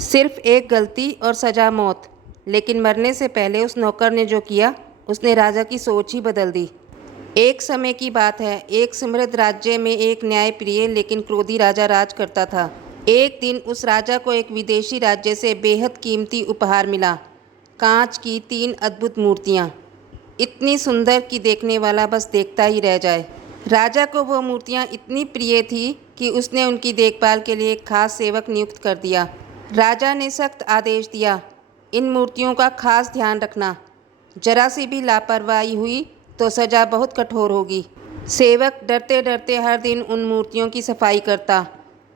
सिर्फ एक गलती और सज़ा मौत। लेकिन मरने से पहले उस नौकर ने जो किया, उसने राजा की सोच ही बदल दी। एक समय की बात है, एक समृद्ध राज्य में एक न्यायप्रिय लेकिन क्रोधी राजा राज करता था। एक दिन उस राजा को एक विदेशी राज्य से बेहद कीमती उपहार मिला, कांच की 3 अद्भुत मूर्तियाँ, इतनी सुंदर कि देखने वाला बस देखता ही रह जाए। राजा को वो मूर्तियाँ इतनी प्रिय थी कि उसने उनकी देखभाल के लिए एक खास सेवक नियुक्त कर दिया। राजा ने सख्त आदेश दिया, इन मूर्तियों का खास ध्यान रखना, जरा सी भी लापरवाही हुई तो सज़ा बहुत कठोर होगी। सेवक डरते डरते हर दिन उन मूर्तियों की सफाई करता।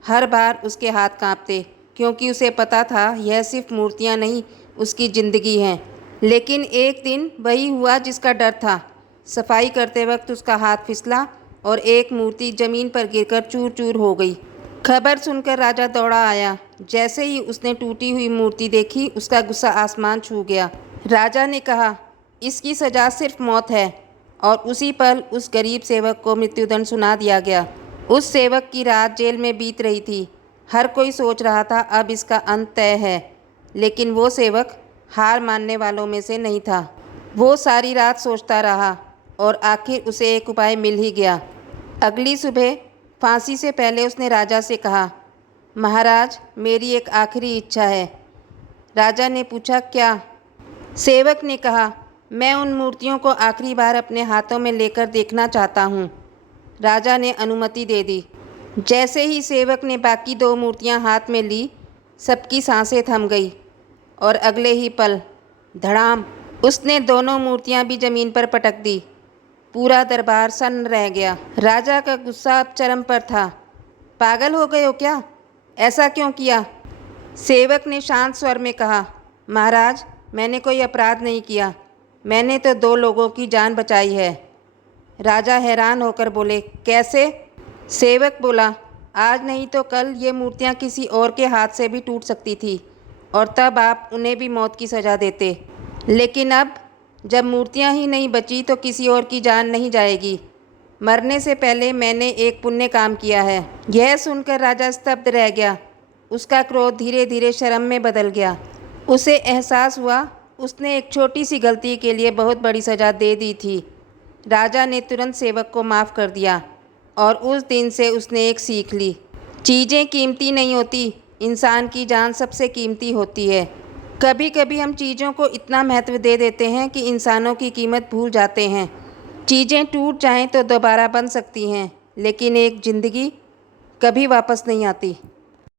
हर बार उसके हाथ कांपते, क्योंकि उसे पता था यह सिर्फ मूर्तियाँ नहीं, उसकी ज़िंदगी हैं। लेकिन एक दिन वही हुआ जिसका डर था। सफाई करते वक्त उसका हाथ फिसला और एक मूर्ति ज़मीन पर गिरकर चूर चूर हो गई। खबर सुनकर राजा दौड़ा आया। जैसे ही उसने टूटी हुई मूर्ति देखी, उसका गुस्सा आसमान छू गया। राजा ने कहा, इसकी सज़ा सिर्फ मौत है। और उसी पल उस गरीब सेवक को मृत्युदंड सुना दिया गया। उस सेवक की रात जेल में बीत रही थी। हर कोई सोच रहा था अब इसका अंत तय है, लेकिन वो सेवक हार मानने वालों में से नहीं था। वो सारी रात सोचता रहा और आखिर उसे एक उपाय मिल ही गया। अगली सुबह फांसी से पहले उसने राजा से कहा, महाराज, मेरी एक आखिरी इच्छा है। राजा ने पूछा, क्या? सेवक ने कहा, मैं उन मूर्तियों को आखिरी बार अपने हाथों में लेकर देखना चाहता हूँ। राजा ने अनुमति दे दी। जैसे ही सेवक ने बाकी 2 मूर्तियाँ हाथ में ली, सबकी सांसें थम गई और अगले ही पल धड़ाम, उसने दोनों मूर्तियाँ भी जमीन पर पटक दी। पूरा दरबार सन्न रह गया। राजा का गुस्सा अब चरम पर था। पागल हो गए हो क्या? ऐसा क्यों किया? सेवक ने शांत स्वर में कहा, महाराज, मैंने कोई अपराध नहीं किया, मैंने तो 2 लोगों की जान बचाई है। राजा हैरान होकर बोले, कैसे? सेवक बोला, आज नहीं तो कल ये मूर्तियाँ किसी और के हाथ से भी टूट सकती थी और तब आप उन्हें भी मौत की सज़ा देते। लेकिन अब जब मूर्तियाँ ही नहीं बची तो किसी और की जान नहीं जाएगी। मरने से पहले मैंने एक पुण्य काम किया है। यह सुनकर राजा स्तब्ध रह गया। उसका क्रोध धीरे धीरे शर्म में बदल गया। उसे एहसास हुआ उसने एक छोटी सी गलती के लिए बहुत बड़ी सज़ा दे दी थी। राजा ने तुरंत सेवक को माफ़ कर दिया और उस दिन से उसने एक सीख ली, चीज़ें कीमती नहीं होती, इंसान की जान सबसे कीमती होती है। कभी कभी हम चीज़ों को इतना महत्व दे देते हैं कि इंसानों की कीमत भूल जाते हैं। चीज़ें टूट जाएं तो दोबारा बन सकती हैं, लेकिन एक ज़िंदगी कभी वापस नहीं आती।